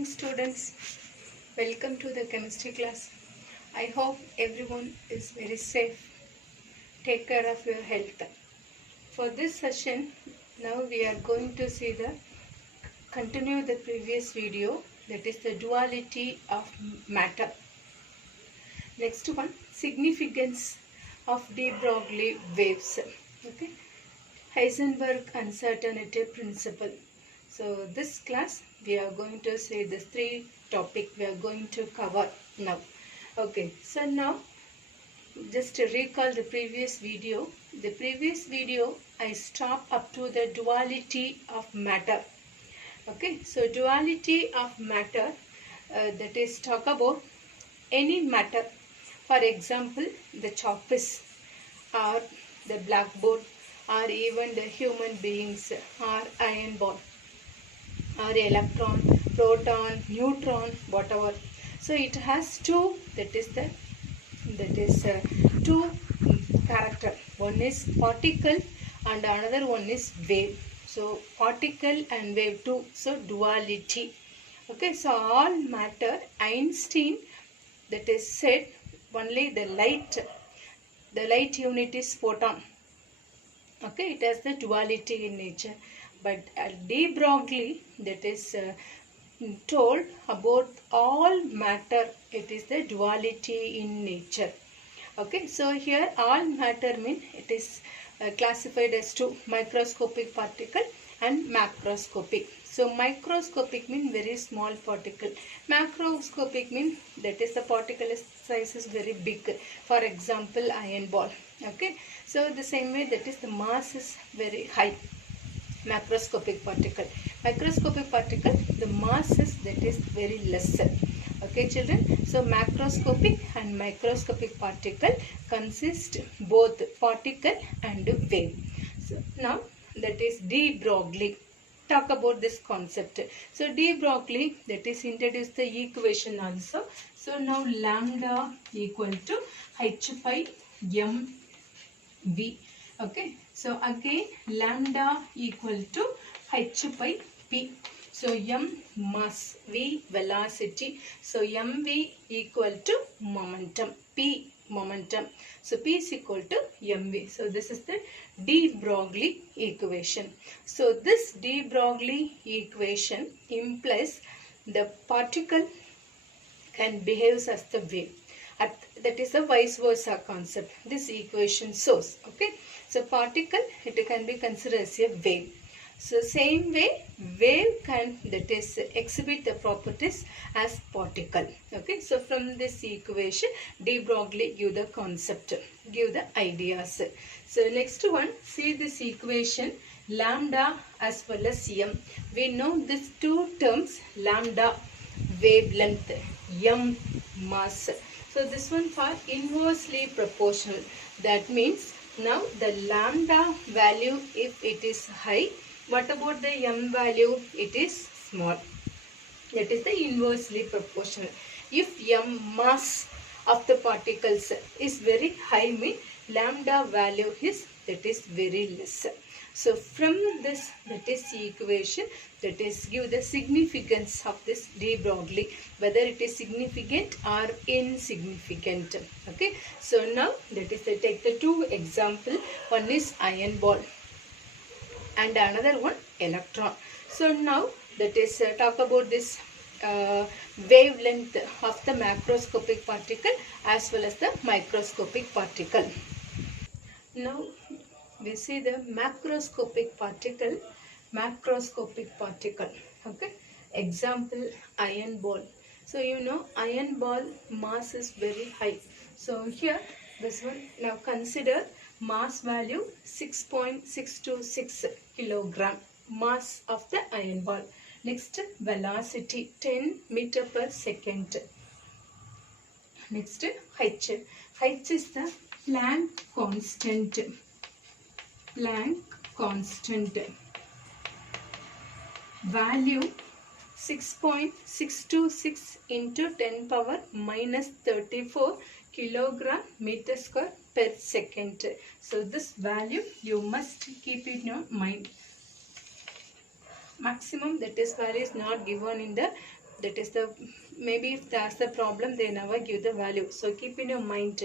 morning, students. Welcome to the chemistry class. I hope everyone is very safe. Take care of your health. For this session, now we are going to see continue the previous video, that is the duality of matter. Next one, significance of de Broglie waves. Okay, Heisenberg uncertainty principle. So this class we are going to see the three topics we are going to cover now. Okay, so now just to recall the previous video. The previous video I stopped up to the duality of matter. Okay, so duality of matter, that is talk about any matter. For example, the chalk piece or the blackboard or even the human beings or iron ball or electron, proton, neutron, whatever. So it has two, that is two character. One is particle and another one is wave. So particle and wave two. So duality. Okay, so all matter, Einstein, that is said only the light unit is photon. Okay, it has the duality in nature. But de Broglie, that is told about all matter, it is the duality in nature. Okay, so here all matter mean it is classified as two, microscopic particle and macroscopic. So microscopic mean very small particle. Macroscopic mean that is the particle size is very big. For example, iron ball. Okay, so the same way, that is the mass is very high. Macroscopic particle. Microscopic particle, the mass is that is very lesser. Okay, children. So macroscopic and microscopic particle consist both particle and wave. So now that is de Broglie. Talk about this concept. So de Broglie, that is introduced the equation also. So now lambda equal to h pi mv. Okay, so again lambda equal to h pi p. So m mass, v velocity. So mv equal to momentum, p momentum. So p is equal to mv. So this is the de Broglie equation. So this de Broglie equation implies the particle can behave as the wave. That is a vice versa concept. This equation shows. Okay, so particle, it can be considered as a wave. So same way, wave can, that is, exhibit the properties as particle. Okay, so from this equation, de Broglie give the concept, give the ideas. So next one, see this equation, lambda as well as m. We know these two terms, lambda wavelength, m mass. So this one for inversely proportional. That means now the lambda value, if it is high, what about the m value? It is small. That is the inversely proportional. If m mass of the particles is very high, mean lambda value is, that is, very less. So from this, that is equation, that is give the significance of this de Broglie, whether it is significant or insignificant. Okay, so now that is, take the two example. One is iron ball and another one electron. So now that is talk about this wavelength of the macroscopic particle as well as the microscopic particle. Now we see the macroscopic particle. Okay, example, iron ball. So you know iron ball mass is very high. So here this one, now consider mass value 6.626 kilogram, mass of the iron ball. Next, velocity 10 meter per second. Next, h. H is the Planck constant. Planck constant. Value 6.626 into 10 power minus 34 kilogram meter square per second. So this value you must keep in your mind. Maximum, that is value is not given in the that is the, maybe if that's the problem, they never give the value. So keep in your mind,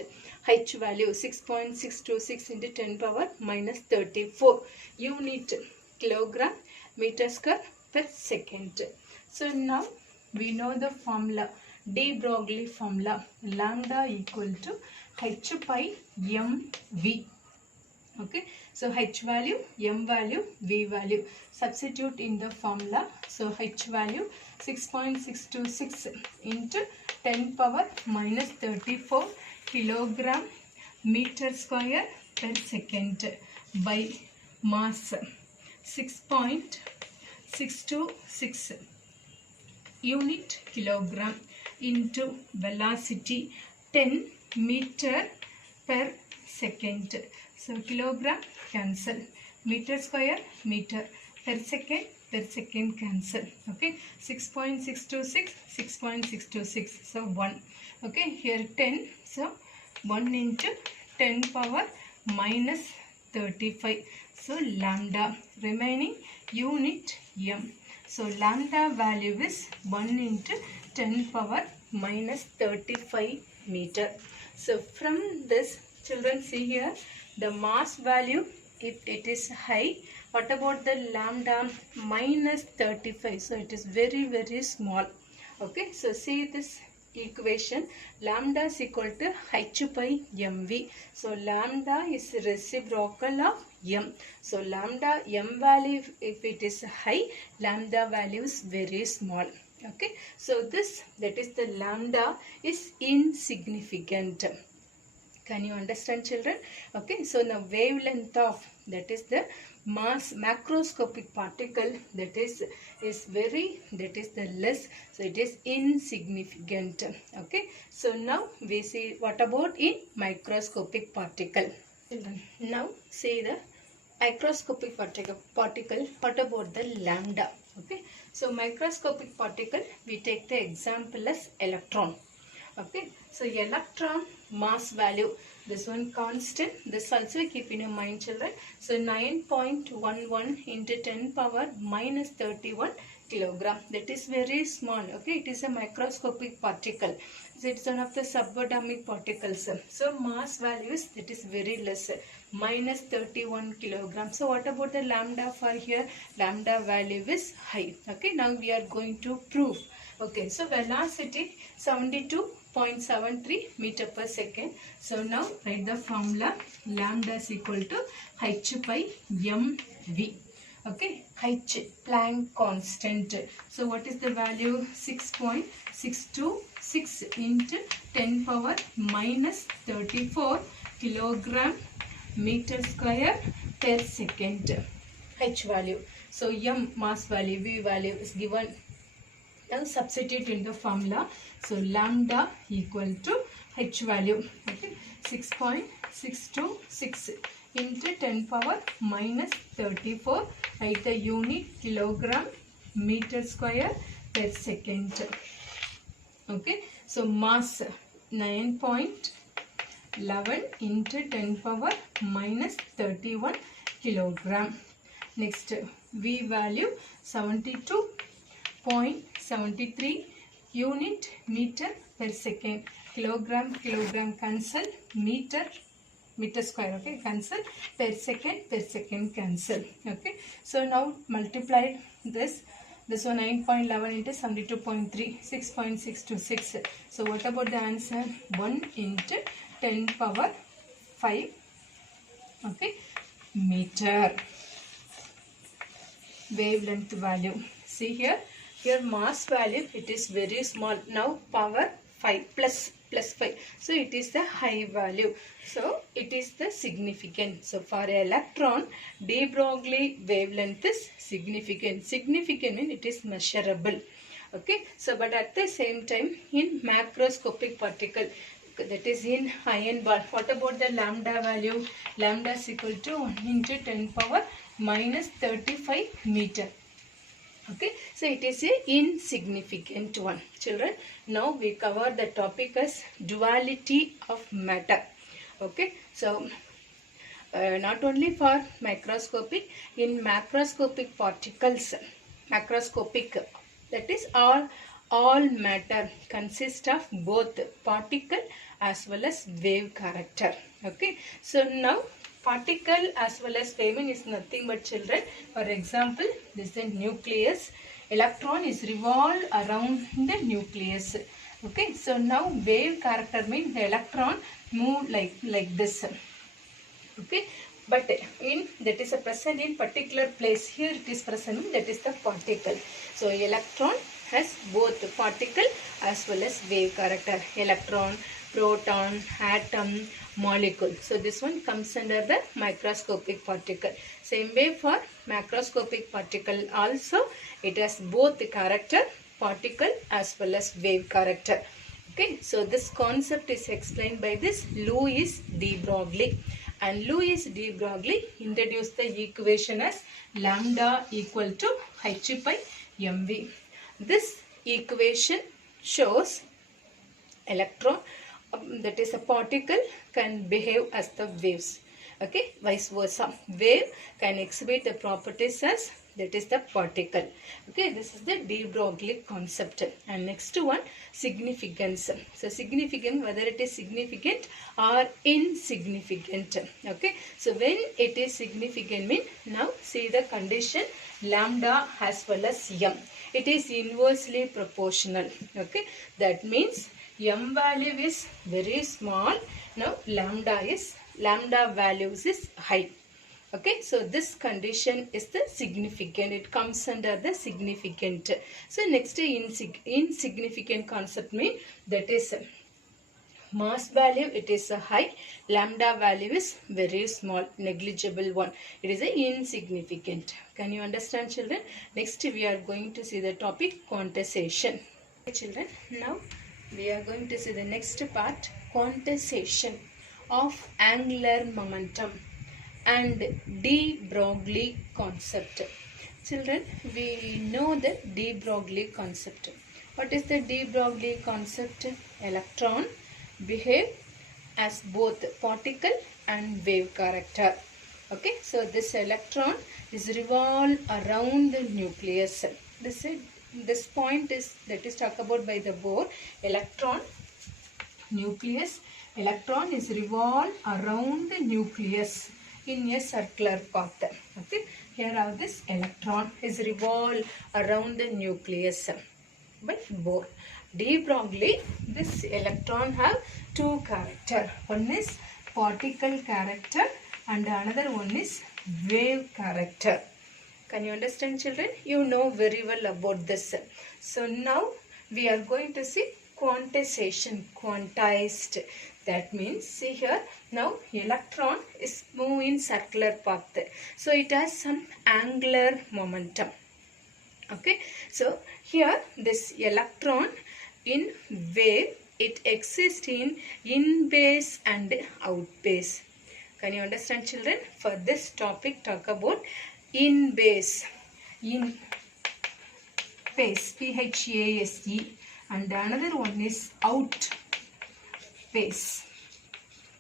H value 6.626 into 10 power minus 34 unit kilogram meter square per second. So now we know the formula, de Broglie formula, lambda equal to H pi mv. Okay, so H value, M value, V value. Substitute in the formula. So H value 6.626 into 10 power minus 34 kilogram meter square per second by mass 6.626 unit kilogram into velocity 10 meter per second. So kilogram cancel, meter square meter, per second cancel. Okay, 6.626, 6.626, so 1. Okay, here 10, so 1 into 10 power minus 35. So lambda, remaining unit m. So lambda value is 1 into 10 power minus 35 meter. So from this, children, see here, the mass value, if it is high, what about the lambda? Minus 35. So it is very, very small. Okay, so see this equation, lambda is equal to H pi mv. So lambda is reciprocal of m. So lambda m value, if it is high, lambda value is very small. Okay, so this, that is the lambda is insignificant. Can you understand, children? Okay, so the wavelength of, that is the mass macroscopic particle, that is very, that is the less, so it is insignificant. Okay, so now we see what about in microscopic particle. Now see the microscopic particle, what about the lambda? Okay, so microscopic particle, we take the example as electron. Okay, so electron mass value, this one constant, this also keep in your mind, children. So 9.11 into 10 power minus 31 kilogram, that is very small. Okay, it is a microscopic particle. So it's one of the subatomic particles. So mass values, that is very less, minus 31 kilogram. So what about the lambda for here? Lambda value is high. Okay, now we are going to prove. Okay, so velocity 72.73 meter per second. So now write the formula, lambda is equal to H pi mv. Okay, H, Planck constant. So what is the value? 6.626 into 10 power minus 34 kilogram meter square per second. H value. So m mass value, V value is given. Now substitute in the formula. So lambda equal to H value. Okay, 6.626 into 10 power minus 34. Write the unit kilogram meter square per second. Okay, so mass 9.11 into 10 power minus 31 kilogram. Next, V value 72.73 unit meter per second. Kilogram cancel, meter square. Okay, cancel, per second cancel. Okay, so now multiply this one 9.11 into 72.3, 6.626. So what about the answer? 1 into 10 power 5. Okay, meter. Wavelength value. See here mass value, it is very small. Now power 5 plus 5. So it is the high value. So it is the significant. So for electron, de Broglie wavelength is significant. Significant means it is measurable. Okay. So but at the same time in macroscopic particle, that is in iron ball, what about the lambda value? Lambda is equal to 1 into 10 power minus 35 meter. Okay, so it is a insignificant one. Children, now we cover the topic as duality of matter. Okay, so not only for microscopic, in macroscopic particles, macroscopic, that is all all matter consists of both particle as well as wave character. Okay, so now particle as well as wave is nothing but children. For example, this is the nucleus. Electron is revolve around the nucleus. Okay, so now wave character means the electron move like this. Okay, but in that is a present in particular place. Here it is present, that is the particle. So electron has both particle as well as wave character. Electron, proton, atom, molecule. So this one comes under the microscopic particle. Same way for macroscopic particle also, it has both the character, particle as well as wave character. Okay, so this concept is explained by this Louis de Broglie. And Louis de Broglie introduced the equation as lambda equal to h by mv. This equation shows electron, that is a particle, can behave as the waves. Okay, vice versa. Wave can exhibit the properties as, that is the particle. Okay, this is the de Broglie concept. And next one, significance. So significant, whether it is significant or insignificant. Okay, so when it is significant mean, now see the condition lambda as well as m. It is inversely proportional. Okay, that means m value is very small. Now lambda values is high. Okay, so this condition is the significant. It comes under the significant. So next insignificant concept means, that is mass value, it is a high, lambda value is very small, negligible one. It is a insignificant. Can you understand, children? Next we are going to see the topic quantization. Okay, children, now we are going to see the next part, quantization of angular momentum and de Broglie concept. Children, we know the de Broglie concept. What is the de Broglie concept? Electron behave as both particle and wave character. Okay, so this electron is revolve around the nucleus. This point is, that is talked about by the board. Electron, nucleus, electron is revolve around the nucleus in a circular path. Okay, here how this electron is revolve around the nucleus by Bohr. De Broglie, this electron have two character. One is particle character and another one is wave character. Can you understand, children? You know very well about this. So now we are going to see quantization, quantized. That means, see here, now electron is moving in circular path. So it has some angular momentum. Okay, so here this electron in wave, it exists in base and out base. Can you understand, children? For this topic, talk about in base, P-H-A-S-E, and another one is out base.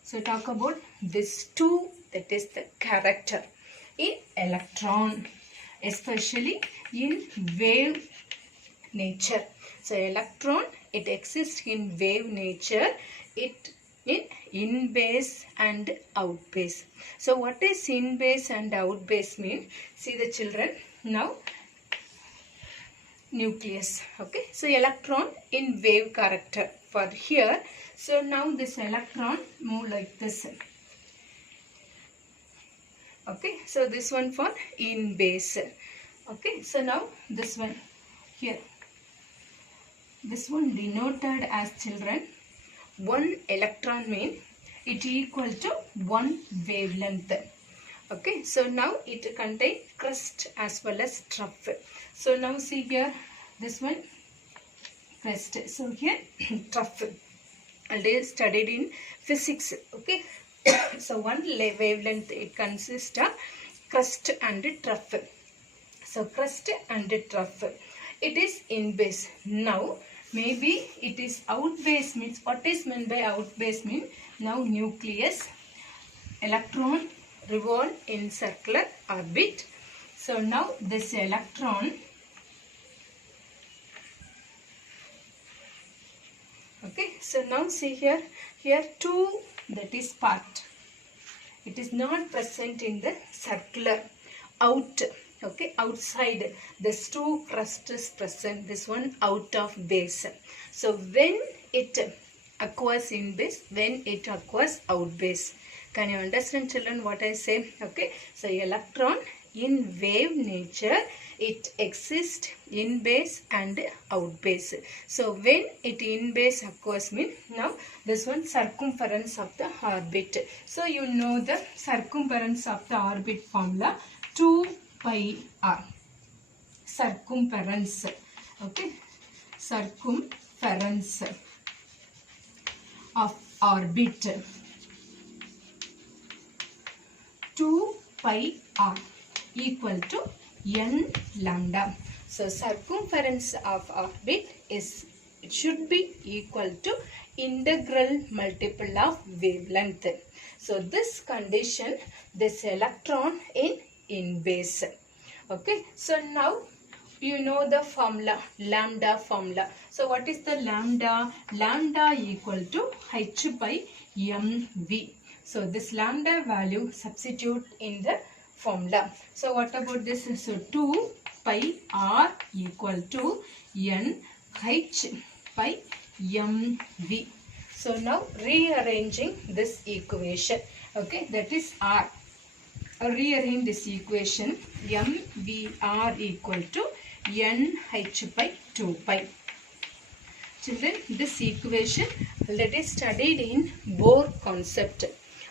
So talk about this two, that is the character in electron, especially in wave nature. So electron, it exists in wave nature, it in base and out base. So what is in base and out base mean? See the children, now nucleus. Okay, so electron in wave character for here. So now this electron move like this. Okay, so this one for in base. Okay, so now this one here, this one denoted as, children, one electron mean it equal to one wavelength. Okay, so now it contains crust as well as trough. So now see here, this one crust. So here trough. Already studied in physics. Okay, so one wavelength, it consists of crust and trough. So crust and trough, it is in base. Now maybe it is out base means, what is meant by out base mean? Now nucleus, electron revolve in circular orbit. So now this electron So now see here 2, that is part. It is not present in the circular out. Okay, outside this 2 crust is present, this one out of base. So when it occurs in base, when it occurs out base. Can you understand, children, what I say? Okay, so electron in wave nature, it exists in base and out base. So when it in base occurs means, now this one circumference of the orbit. So you know the circumference of the orbit formula, 2 pi r. Circumference. Okay, circumference of orbit, 2 pi r equal to n lambda. So circumference of orbit is, it should be equal to integral multiple of wavelength. So this condition, this electron in base. Okay, so now you know the formula, lambda formula. So what is the lambda? Lambda equal to h by mv. So this lambda value substitute in the formula. So what about this? So 2 pi r equal to n h by mv. So now rearranging this equation. Okay, that is r. Rearrange this equation, mvr equal to nh by 2 pi. Children, this equation already studied in Bohr concept.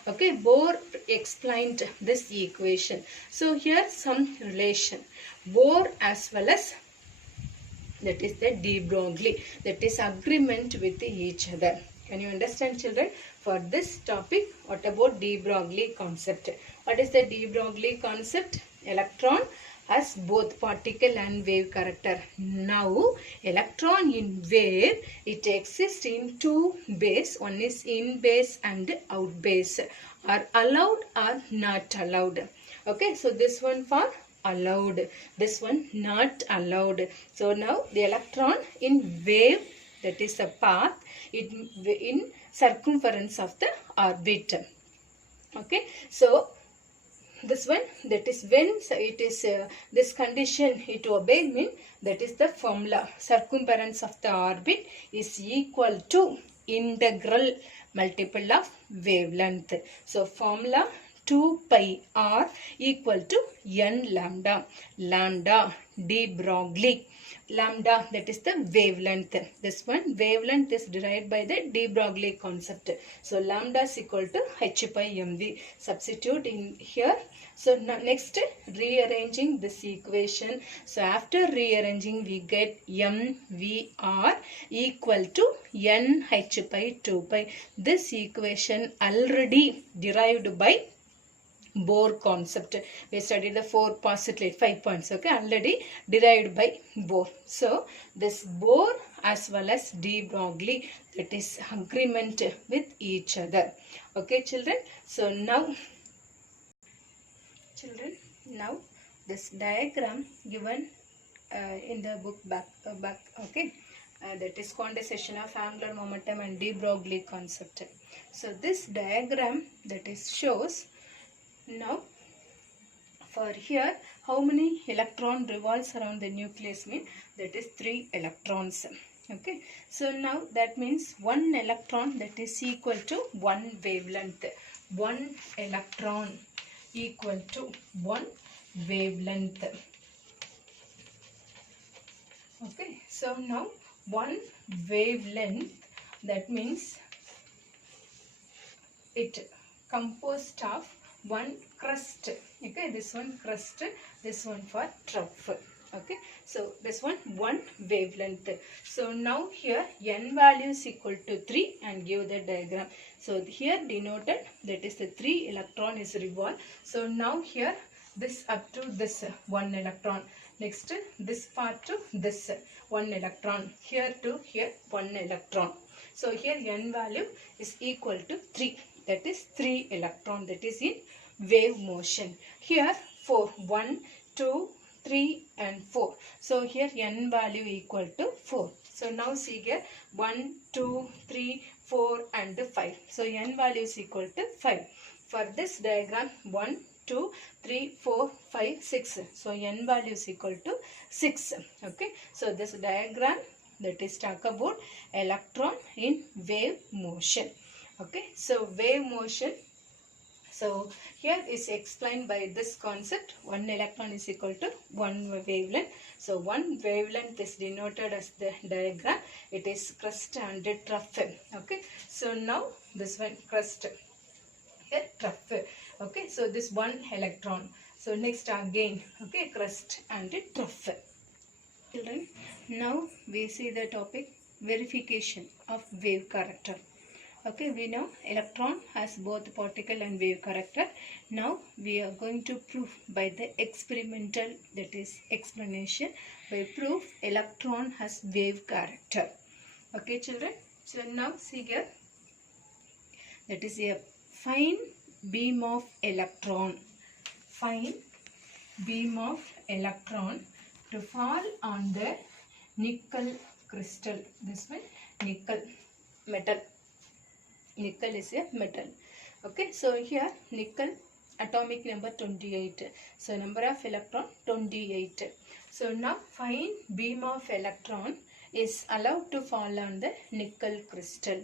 Okay, Bohr explained this equation. So here some relation, Bohr as well as, that is the de Broglie, that is agreement with each other. Can you understand, children? For this topic, what about de Broglie concept? What is the de Broglie concept? Electron has both particle and wave character. Now, electron in wave, it exists in 2 base. One is in base and out base. Are allowed or not allowed? Okay, so this one for allowed. This one not allowed. So now the electron in wave, that is a path, in circumference of the orbit. Okay, so this one, that is when it is this condition it obey mean, that is the formula, circumference of the orbit is equal to integral multiple of wavelength. So formula 2 pi r equal to n lambda. Lambda de Broglie. Lambda, that is the wavelength. This one wavelength is derived by the de Broglie concept. So lambda is equal to h pi mv. Substitute in here. So next, rearranging this equation. So after rearranging, we get mvr equal to nh by 2 pi. This equation already derived by Bohr concept. We studied the 4 postulate, 5 points. Okay, already derived by Bohr. So this Bohr as well as de Broglie, that is agreement with each other. Okay, children. So now, children, now this diagram given in the book back. Okay, that is quantization of angular momentum and de Broglie concept. So this diagram, that is shows. Now, for here, how many electron revolves around the nucleus mean, that is 3 electrons. Okay, so now that means 1 electron, that is equal to 1 wavelength. 1 electron equal to 1 wavelength. Okay, so now 1 wavelength, that means it composed of 1 crust. Okay, this one crust, this one for trough. Okay, so this one wavelength. So now here n value is equal to 3 and give the diagram. So here denoted, that is the 3 electron is revolved. So now here this up to this 1 electron. Next this part to this 1 electron. Here to here 1 electron. So here n value is equal to 3. That is 3 electron, that is in wave motion. Here 4, 1, 2, 3 and 4. So here n value equal to 4. So now see here 1, 2, 3, 4 and 5. So n value is equal to 5. For this diagram 1, 2, 3, 4, 5, 6. So n value is equal to 6. Okay. So this diagram that is talk about electron in wave motion. Okay. So wave motion. So here is explained by this concept. One electron is equal to one wavelength. So one wavelength is denoted as the diagram. It is crust and trough. Okay. So now this one crust. Here trough. Okay. So this one electron. So next again. Okay. Crust and trough. Children, now we see the topic verification of wave character. Okay, we know electron has both particle and wave character. Now we are going to prove by the experimental, that is explanation, by proof electron has wave character. Okay children, so now see here, that is a fine beam of electron. Fine beam of electron to fall on the nickel crystal. This one nickel metal. Nickel is a metal. Okay, so here nickel atomic number 28. So number of electron 28. So now fine beam of electron is allowed to fall on the nickel crystal.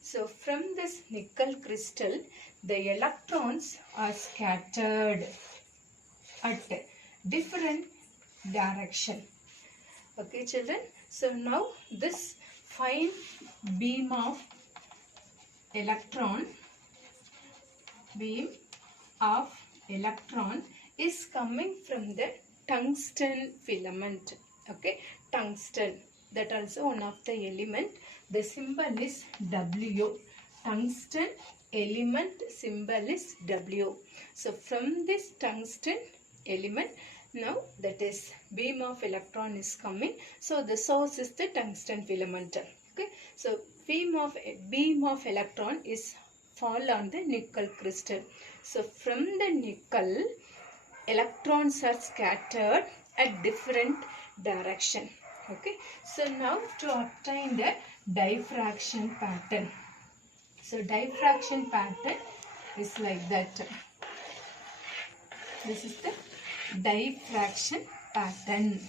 So from this nickel crystal, the electrons are scattered at different direction. Okay children, so now this fine beam of electron is coming from the tungsten filament. Okay, tungsten, that also one of the element. The symbol is W. Tungsten element symbol is W. So from this tungsten element, now that is beam of electron is coming. So the source is the tungsten filament. Okay, so beam of electron is fall on the nickel crystal. So from the nickel, electrons are scattered at different direction. Okay, so now to obtain the diffraction pattern. So diffraction pattern is like that. This is the diffraction pattern.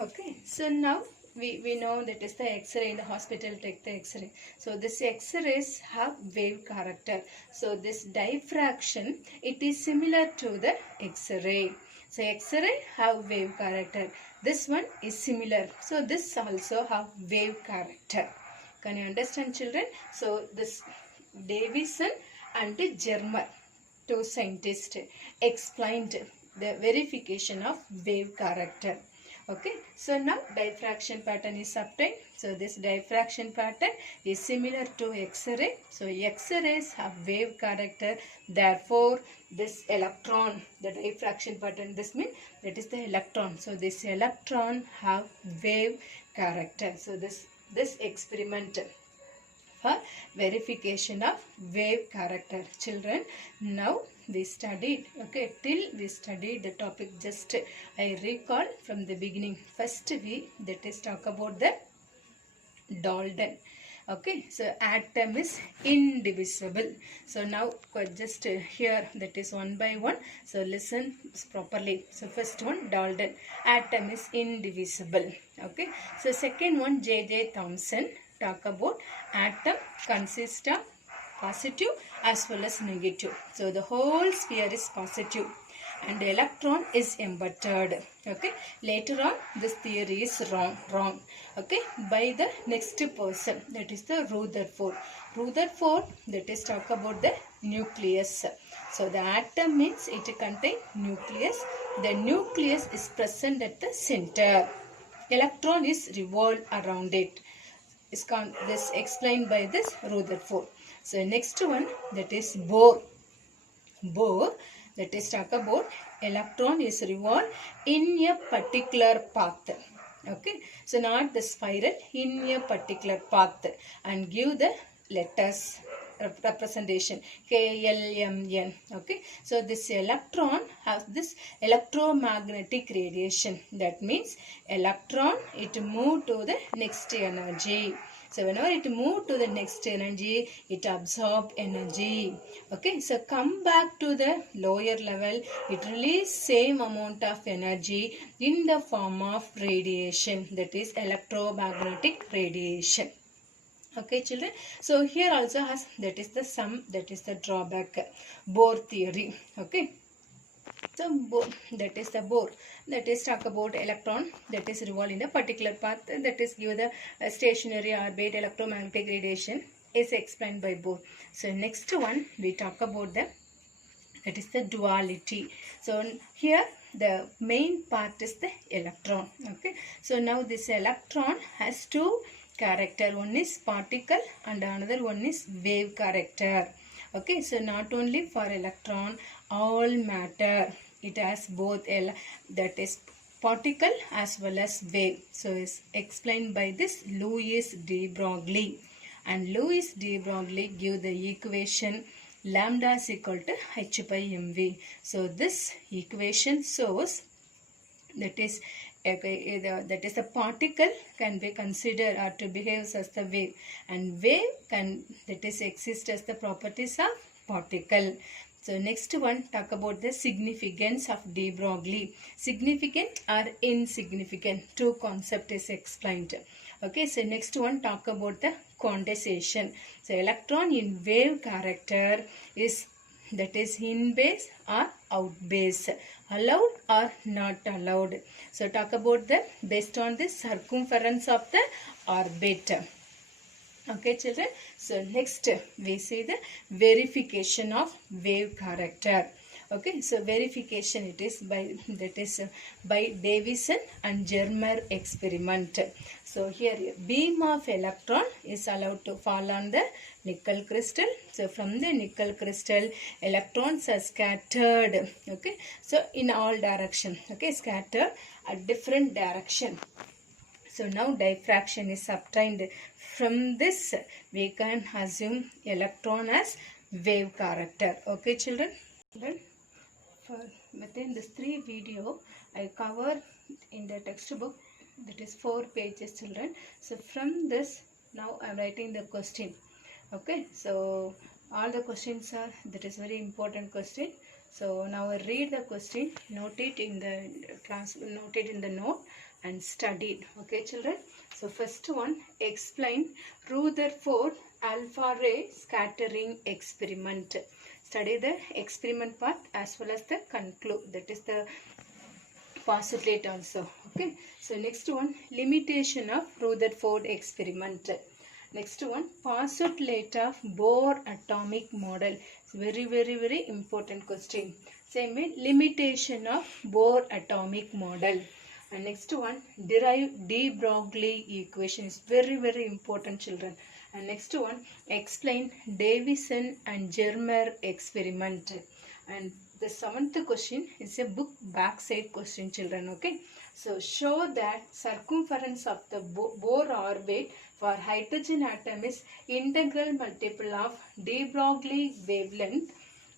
Okay, so now we know that is the X-ray. In the hospital take the X-ray. So this X-rays have wave character. So this diffraction, it is similar to the X-ray. So X-ray have wave character. This one is similar. So this also have wave character. Can you understand children? So this Davison and Germer, two scientists, explained the verification of wave character. Okay, so now diffraction pattern is obtained. So this diffraction pattern is similar to X-ray. So X-rays have wave character. Therefore, this electron, the diffraction pattern, this means that is the electron. So this electron have wave character. So this experiment for verification of wave character. Children, now we studied, okay, till we studied the topic, just I recall from the beginning. First we, that is talk about the Dalton. Okay, so atom is indivisible. So now just here, that is one by one. So listen properly. So first one, Dalton, atom is indivisible. Okay, so second one, J.J. Thomson, talk about atom consists of positive as well as negative. So the whole sphere is positive and the electron is embedded. Okay, later on this theory is wrong. Okay, by the next person, that is the Rutherford. Rutherford, that is talk about the nucleus. So the atom means it contains nucleus. The nucleus is present at the center. Electron is revolved around it. This explained by this Rutherford. So next one, that is Bohr. Bohr, that is talk about electron is revolved in a particular path. Okay, so not the spiral, in a particular path, and give the letters. representation KLMN. Okay, so this electron has this electromagnetic radiation. That means electron, it move to the next energy. So whenever it move to the next energy, it absorb energy. Okay, so come back to the lower level, it release same amount of energy in the form of radiation, that is electromagnetic radiation. Okay children, so here also has, that is the sum, that is the drawback, Bohr theory. Okay, so that is the Bohr, that is talk about electron that is revolve in a particular path, that is give the stationary orbit, electromagnetic radiation is explained by Bohr. So next one we talk about the, that is the duality. So here the main part is the electron. Okay, so now this electron has two character, one is particle and another one is wave character. Okay, so not only for electron, all matter it has both that is particle as well as wave. So it's explained by this Louis de Broglie, and Louis de Broglie give the equation lambda is equal to h by mv. So this equation shows that is the particle can be considered or to behave as the wave, and wave can, that is exist as the properties of particle. So next one talk about the significance of de Broglie. Significant or insignificant, two concept is explained. Okay, so next one talk about the quantization. So electron in wave character is, that is in base or out base, allowed or not allowed. So talk about the based on the circumference of the orbit. Okay children, so next we see the verification of wave character. Okay, so verification it is by, that is by Davison and Germer experiment. So here beam of electron is allowed to fall on the nickel crystal. So from the nickel crystal, electrons are scattered. Okay, so in all direction. Okay, scattered at different direction. So now diffraction is obtained. From this we can assume electron as wave character. Okay children. For within this 3 video I cover in the textbook, that is 4 pages children. So from this now I am writing the question. Okay, so all the questions are, that is very important question. So now I read the question, note it in the class, note it in the note and study it. Okay children, so first one, explain Rutherford alpha ray scattering experiment. Study the experiment part as well as the conclude, that is the postulate also. Okay, so next one, limitation of Rutherford experiment. Next one, postulate of Bohr atomic model. It's very important question. Same way, limitation of Bohr atomic model. And next one, derive de Broglie equation. Is very important children. And next one, explain Davison and Germer experiment. And the 7th question is a book backside question children. Okay, so show that circumference of the Bohr orbit for hydrogen atom is integral multiple of de Broglie wavelength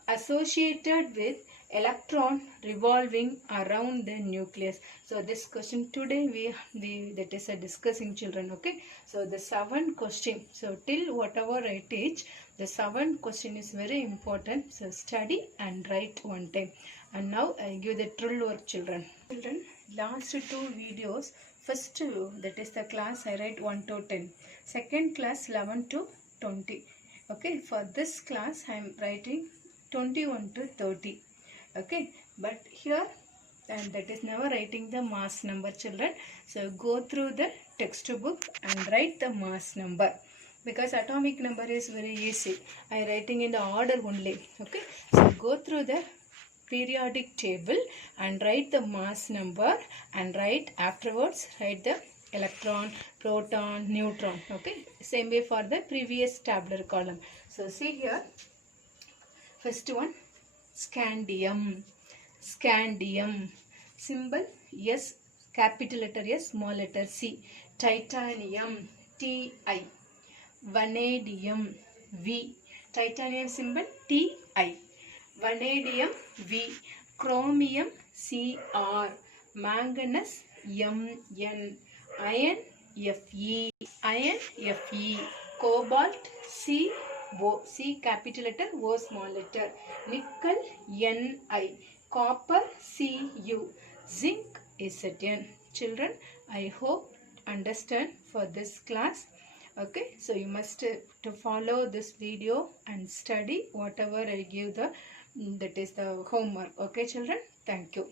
associated with electron revolving around the nucleus. So this question today we that is a discussing children. Okay, so the 7th question, so till whatever I teach, the 7th question is very important. So study and write one time. And now I give the drill work children. Last 2 videos, first that is the class I write 1 to 10, second class 11 to 20. Okay, for this class I am writing 21 to 30. Okay, but here, and that is never writing the mass number children. So go through the textbook and write the mass number, because atomic number is very easy. I writing in the order only. Okay, so go through the periodic table and write the mass number, and write afterwards write the electron, proton, neutron. Okay, same way for the previous tabular column. So see here, first one, scandium. Scandium, symbol S, capital letter S, small letter C. Titanium, Ti. Vanadium, V. titanium symbol Ti, vanadium V, chromium Cr, manganese Mn, iron Fe, cobalt Co, C capital letter, O small letter, nickel Ni, copper Cu, zinc Zn. Children, I hope understand for this class. Okay, so you must to follow this video and study whatever I give that is the homework. Okay children, thank you.